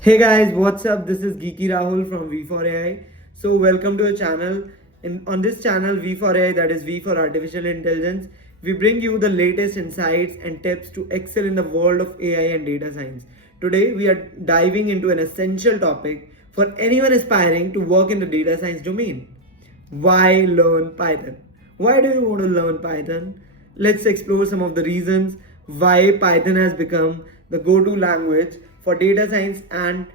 Hey guys, what's up? This is Geeky Rahul from V4AI. So welcome to our channel. On this channel V4AI, that is V for Artificial Intelligence, we bring you the latest insights and tips to excel in the world of AI and data science. Today we are diving into an essential topic for anyone aspiring to work in the data science domain. Why learn Python? Why do you want to learn Python? Let's explore some of the reasons why Python has become the go-to language for data science and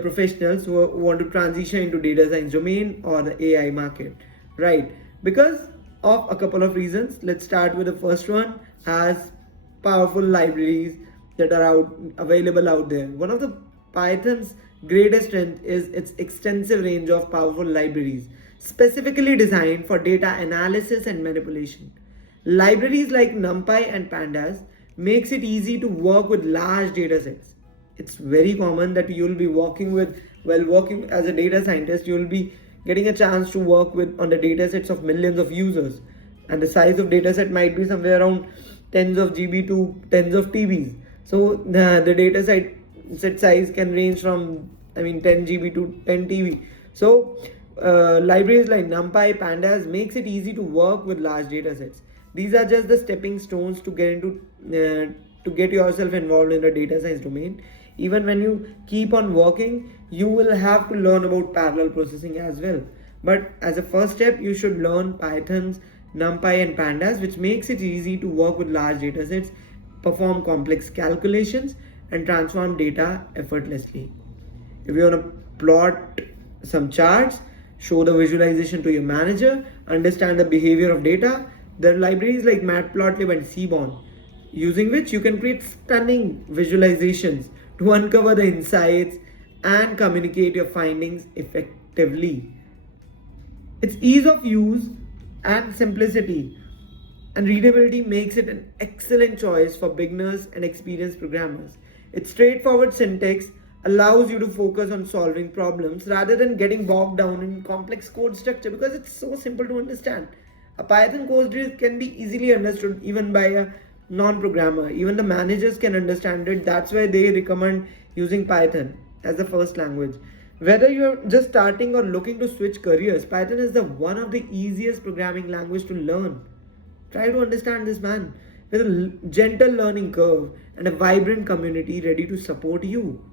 professionals who want to transition into data science domain or the AI market, right? Because of a couple of reasons. Let's start with the first one, as powerful libraries that are available out there. One of the Python's greatest strength is its extensive range of powerful libraries, specifically designed for data analysis and manipulation. Libraries like NumPy and Pandas makes it easy to work with large data sets. It's very common that you'll be working with, while working as a data scientist, you'll be getting a chance to work with on the data sets of millions of users, and the size of data set might be somewhere around tens of GB to tens of TBs. So the data set size can range from 10 GB to 10 TB. So libraries like NumPy, Pandas makes it easy to work with large data sets. These are just the stepping stones to get into to get yourself involved in the data science domain. Even when you keep on working, you will have to learn about parallel processing as well. But as a first step, you should learn Python's NumPy and Pandas, which makes it easy to work with large data sets, perform complex calculations, and transform data effortlessly. If you want to plot some charts, show the visualization to your manager, understand the behavior of data, there are libraries like Matplotlib and Seaborn, using which you can create stunning visualizations to uncover the insights and communicate your findings effectively. Its ease of use and simplicity and readability makes it an excellent choice for beginners and experienced programmers. Its straightforward syntax allows you to focus on solving problems rather than getting bogged down in complex code structure, because it's so simple to understand. A Python code can be easily understood even by a non-programmer. Even the managers can understand it. That's why they recommend using Python as the first language. Whether you're just starting or looking to switch careers, Python is the one of the easiest programming language to learn. Try to understand this, man, with a gentle learning curve and a vibrant community ready to support you.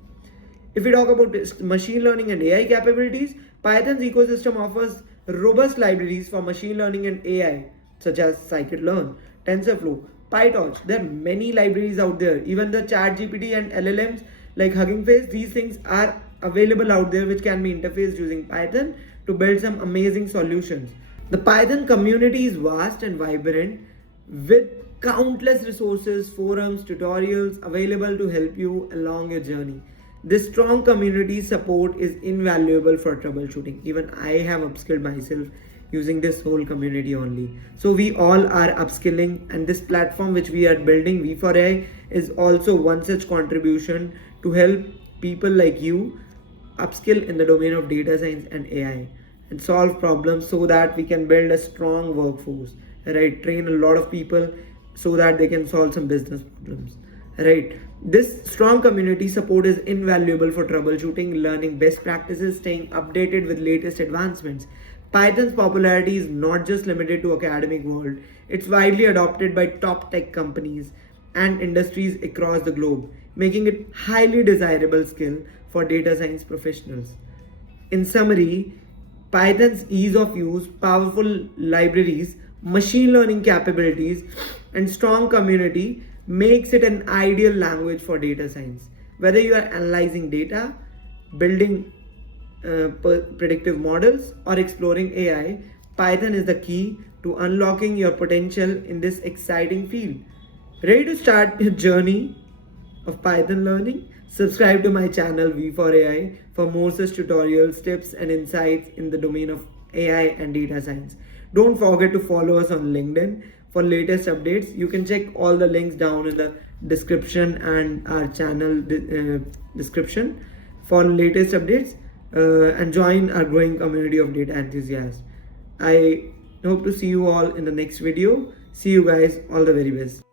If we talk about machine learning and AI capabilities, Python's ecosystem offers robust libraries for machine learning and AI, such as Scikit-learn, TensorFlow, PyTorch. There are many libraries out there. Even the ChatGPT and LLMs like Hugging Face, these things are available out there, which can be interfaced using Python to build some amazing solutions. The Python community is vast and vibrant, with countless resources, forums, tutorials available to help you along your journey. This strong community support is invaluable for troubleshooting. Even I have upskilled myself using this whole community only. So we all are upskilling, and this platform which we are building, V4AI, is also one such contribution to help people like you upskill in the domain of data science and AI and solve problems so that we can build a strong workforce, right? Train a lot of people so that they can solve some business problems, right? This strong community support is invaluable for troubleshooting, learning best practices, staying updated with latest advancements. Python's popularity is not just limited to academic world. It's widely adopted by top tech companies and industries across the globe, making it highly desirable skill for data science professionals. In summary, Python's ease of use, powerful libraries, machine learning capabilities, and strong community makes it an ideal language for data science. Whether you are analyzing data, building predictive models, or exploring AI, Python is the key to unlocking your potential in this exciting field. Ready to start your journey of Python learning? Subscribe to my channel V4AI for more such tutorials, tips, and insights in the domain of AI and data science. Don't forget to follow us on LinkedIn for latest updates. You can check all the links down in the description and our channel description for latest updates, and join our growing community of data enthusiasts. I hope to see you all in the next video. See you guys, all the very best.